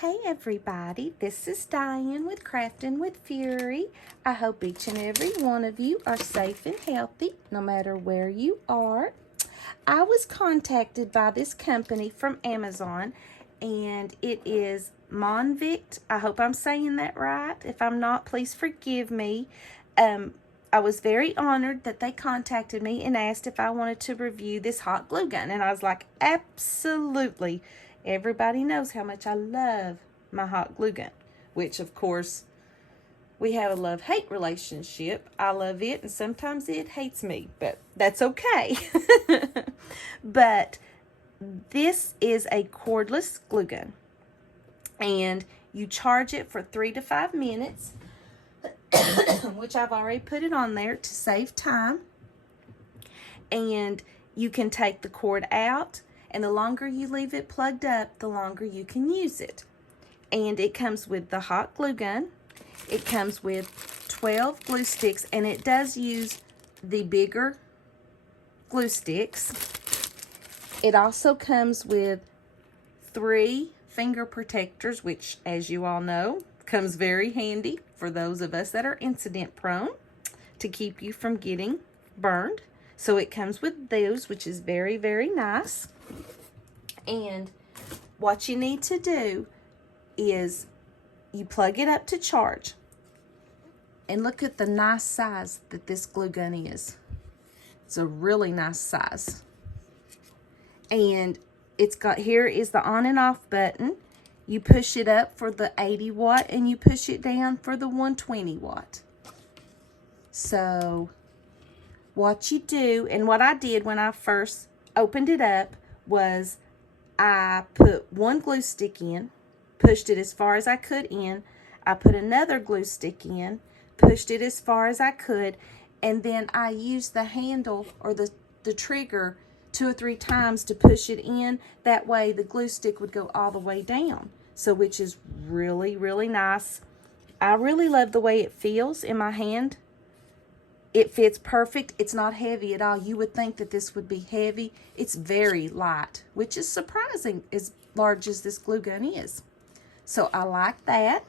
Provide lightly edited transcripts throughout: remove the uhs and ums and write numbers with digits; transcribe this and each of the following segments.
Hey everybody, this is Diane with Crafting with Fury. I hope each and every one of you are safe and healthy, no matter where you are. I was contacted by this company from Amazon, and it is Monvict. I hope I'm saying that right. If I'm not, please forgive me. I was very honored that they contacted me and asked if I wanted to review this hot glue gun, and I was like, absolutely. Everybody knows how much I love my hot glue gun, which of course we have a love-hate relationship. I love it and sometimes it hates me, but that's okay. But this is a cordless glue gun, and you charge it for 3 to 5 minutes, which I've already put it on there to save time. And you can take the cord out, and the longer you leave it plugged up, the longer you can use it. And it comes with the hot glue gun. It comes with 12 glue sticks, and it does use the bigger glue sticks. It also comes with 3 finger protectors, which, as you all know, comes very handy for those of us that are incident prone to keep you from getting burned. So it comes with those, which is very, very nice. And what you need to do is you plug it up to charge. And look at the nice size that this glue gun is. It's a really nice size. And it's got, here is the on and off button. You push it up for the 80 watt and you push it down for the 120 watt. So what you do, and what I did when I first opened it up, was I put one glue stick in, pushed it as far as I could in. I put another glue stick in, pushed it as far as I could, and then I used the handle or the trigger 2 or 3 times to push it in. That way the glue stick would go all the way down. So, which is really, really nice. I really love the way it feels in my hand. It fits perfect. It's not heavy at all. You would think that this would be heavy. It's very light, which is surprising as large as this glue gun is. So I like that.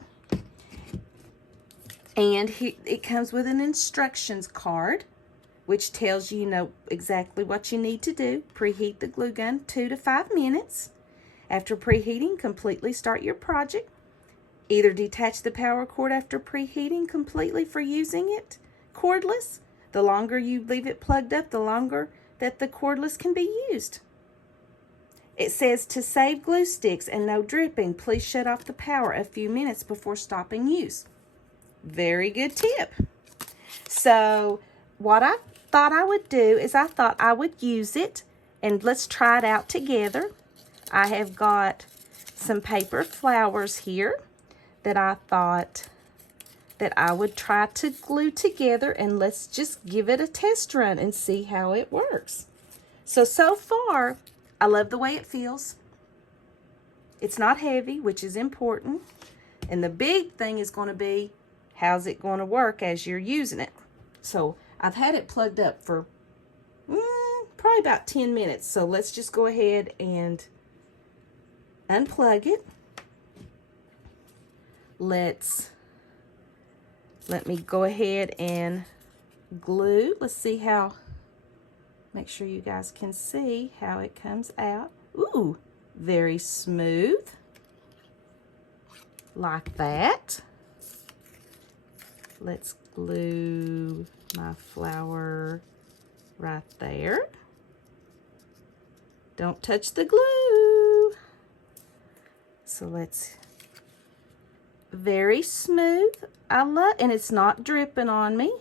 And it comes with an instructions card, which tells you, exactly what you need to do. Preheat the glue gun 2 to 5 minutes. After preheating, completely start your project. Either detach the power cord after preheating completely for using it cordless. The longer you leave it plugged up, the longer that the cordless can be used. It says to save glue sticks and no dripping, please shut off the power a few minutes before stopping use. Very good tip. So what I thought I would do is I thought I would use it, and let's try it out together. I have got some paper flowers here that I thought that I would try to glue together, and let's just give it a test run and see how it works. So far, I love the way it feels. It's not heavy, which is important. And the big thing is going to be, how's it going to work as you're using it? So I've had it plugged up for probably about 10 minutes. So let's just go ahead and unplug it. Let me go ahead and glue. Let's see how, make sure you guys can see how it comes out. Ooh, very smooth. Like that. Let's glue my flower right there. Don't touch the glue. So let's, very smooth. I love, and it's not dripping on me,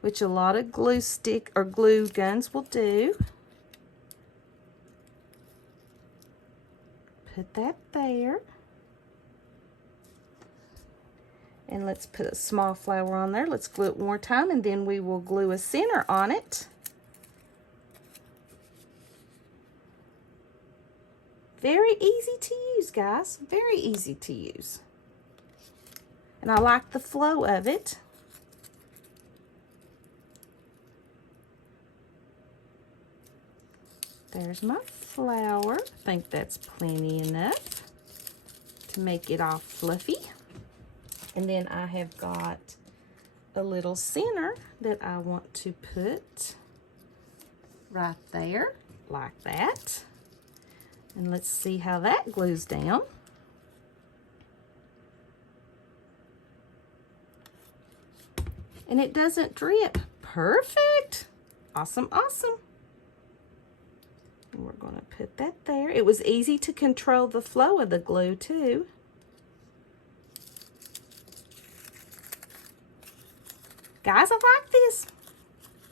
which a lot of glue stick or glue guns will do. Put that there. And let's put a small flower on there. Let's glue it one more time, and then we will glue a center on it. Very easy to use, guys. Very easy to use. And I like the flow of it. There's my flower. I think that's plenty enough to make it all fluffy. And then I have got a little center that I want to put right there, like that. And let's see how that glues down. And it doesn't drip. Perfect. Awesome, awesome. And we're going to put that there. It was easy to control the flow of the glue too. Guys, I like this.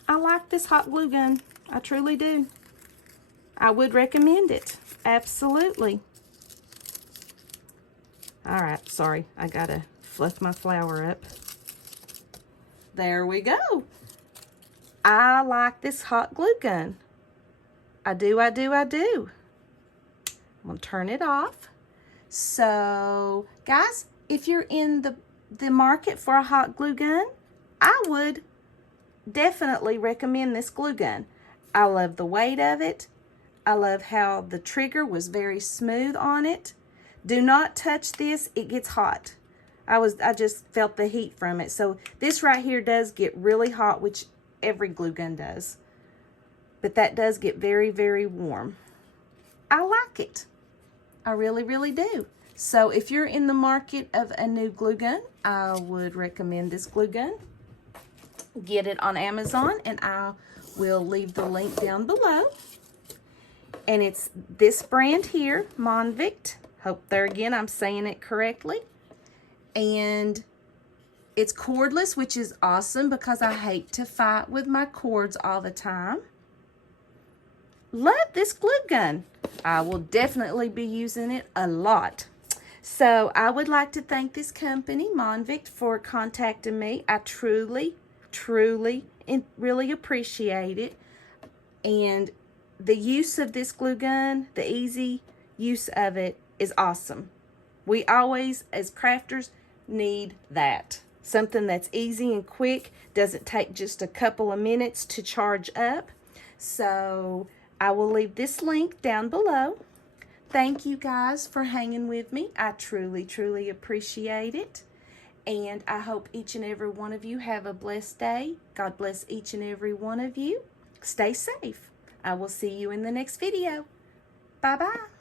I like this hot glue gun. I truly do. I would recommend it. Absolutely. All right, sorry. I gotta fluff my flour up. There we go. I like this hot glue gun. I do, I do, I do. I'm gonna turn it off. So, guys, if you're in the market for a hot glue gun, I would definitely recommend this glue gun. I love the weight of it. I love how the trigger was very smooth on it. Do not touch this, it gets hot. I just felt the heat from it. So this right here does get really hot, which every glue gun does. But that does get very, very warm. I like it. I really, really do. So if you're in the market of a new glue gun, I would recommend this glue gun. Get it on Amazon, and I will leave the link down below. And it's this brand here, Monvict. Hope there again I'm saying it correctly. And it's cordless, which is awesome because I hate to fight with my cords all the time. Love this glue gun. I will definitely be using it a lot. So I would like to thank this company, Monvict, for contacting me. I truly, truly, and really appreciate it. And the use of this glue gun, the easy use of it is awesome. We always, as crafters, need that. Something that's easy and quick, doesn't take just a couple of minutes to charge up. So I will leave this link down below. Thank you guys for hanging with me. I truly, truly appreciate it. And I hope each and every one of you have a blessed day. God bless each and every one of you. Stay safe. I will see you in the next video. Bye-bye.